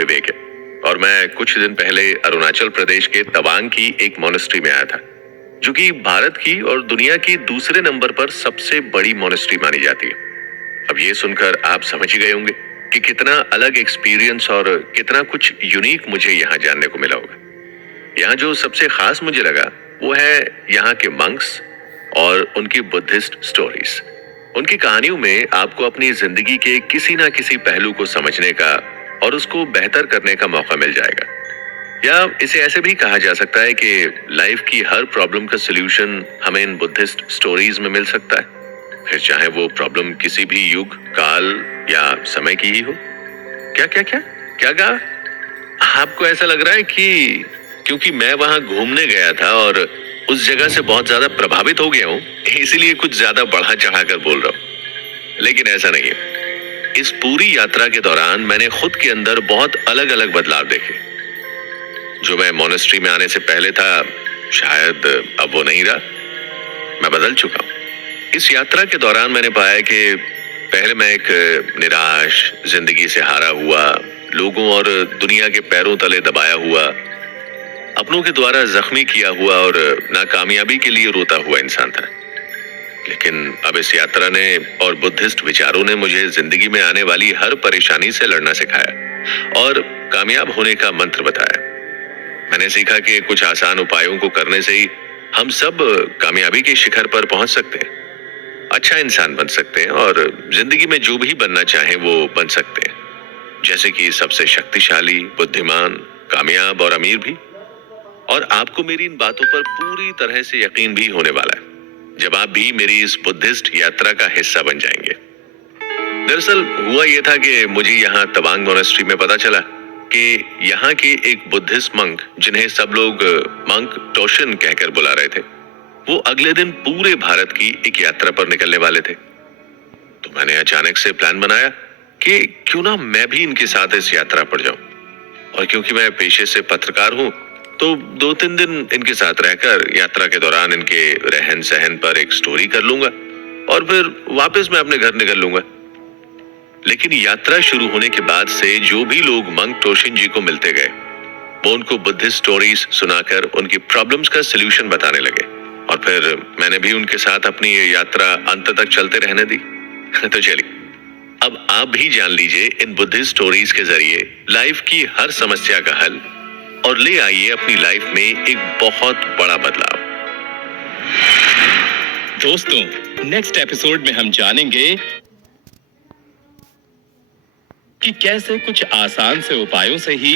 विवेक है और मैं कुछ दिन पहले अरुणाचल प्रदेश के तवांग की एक मोनेस्ट्री में आया था, जो कि भारत की और दुनिया की दूसरे नंबर पर सबसे बड़ी मोनेस्ट्री मानी जाती है। अब ये सुनकर आप समझ ही गए होंगे कि कितना अलग एक्सपीरियंस और कितना कुछ यूनिक मुझे यहाँ जानने को मिला होगा। यहाँ जो सबसे खास मुझे लगा वो है यहाँ के मंक्स और उनकी बुद्धिस्ट स्टोरीज। उनकी कहानियों में आपको अपनी जिंदगी के किसी ना किसी पहलू को समझने का और उसको बेहतर करने का मौका मिल जाएगा। या इसे ऐसे भी कहा जा सकता है कि लाइफ की हर प्रॉब्लम का सलूशन हमें इन बुद्धिस्ट स्टोरीज में मिल सकता है, फिर चाहे वो प्रॉब्लम किसी भी युग, काल या समय की ही हो। क्या क्या क्या क्या कहा? आपको ऐसा लग रहा है कि क्योंकि मैं वहां घूमने गया था और उस जगह से बहुत ज्यादा प्रभावित हो गया हूं, इसीलिए कुछ ज्यादा बढ़ा चढ़ा कर बोल रहा हूं, लेकिन ऐसा नहीं है। इस पूरी यात्रा के दौरान मैंने खुद के अंदर बहुत अलग अलग बदलाव देखे। जो मैं मोनेस्ट्री में आने से पहले था, शायद अब वो नहीं रहा। मैं बदल चुका हूं। इस यात्रा के दौरान मैंने पाया कि पहले मैं एक निराश, जिंदगी से हारा हुआ, लोगों और दुनिया के पैरों तले दबाया हुआ, अपनों के द्वारा जख्मी किया हुआ और नाकामयाबी के लिए रोता हुआ इंसान था। लेकिन अब इस यात्रा ने और बुद्धिस्ट विचारों ने मुझे जिंदगी में आने वाली हर परेशानी से लड़ना सिखाया और कामयाब होने का मंत्र बताया। मैंने सीखा कि कुछ आसान उपायों को करने से ही हम सब कामयाबी के शिखर पर पहुंच सकते हैं, अच्छा इंसान बन सकते हैं और जिंदगी में जो भी बनना चाहें वो बन सकते हैं, जैसे कि सबसे शक्तिशाली, बुद्धिमान, कामयाब और अमीर भी। और आपको मेरी इन बातों पर पूरी तरह से यकीन भी होने वाला है जब आप भी मेरी इस बुद्धिस्ट यात्रा का हिस्सा बन जाएंगे। दरअसल हुआ यह था कि मुझे यहाँ तवांग मोनेस्ट्री में पता चला कि यहाँ के एक बुद्धिस्ट मंक, जिन्हें सब लोग मंक टोशिन कहकर बुला रहे थे, वो अगले दिन पूरे भारत की एक यात्रा पर निकलने वाले थे। तो मैंने अचानक से प्लान बनाया कि क्यों ना मैं भी इनके साथ इस यात्रा पर जाऊं। और क्योंकि मैं पेशे से पत्रकार हूं, तो 2-3 दिन इनके साथ रहकर यात्रा के दौरान इनके रहन सहन पर एक स्टोरी कर लूंगा और फिर वापस मैं अपने घर निकल लूंगा। लेकिन यात्रा शुरू होने के बाद से जो भी लोग मंक टोशिन जी को मिलते गए, वो उनको बुद्धिस्ट स्टोरीज सुनाकर उनकी प्रॉब्लम्स का सलूशन बताने लगे। और फिर मैंने भी उनके साथ अपनी ये यात्रा अंत तक चलते रहने दी। तो चलिए अब आप भी जान लीजिए इन बुद्धिस्ट स्टोरीज के जरिए लाइफ की हर समस्या का हल और ले आइए अपनी लाइफ में एक बहुत बड़ा बदलाव। दोस्तों, नेक्स्ट एपिसोड में हम जानेंगे कि कैसे कुछ आसान से उपायों से ही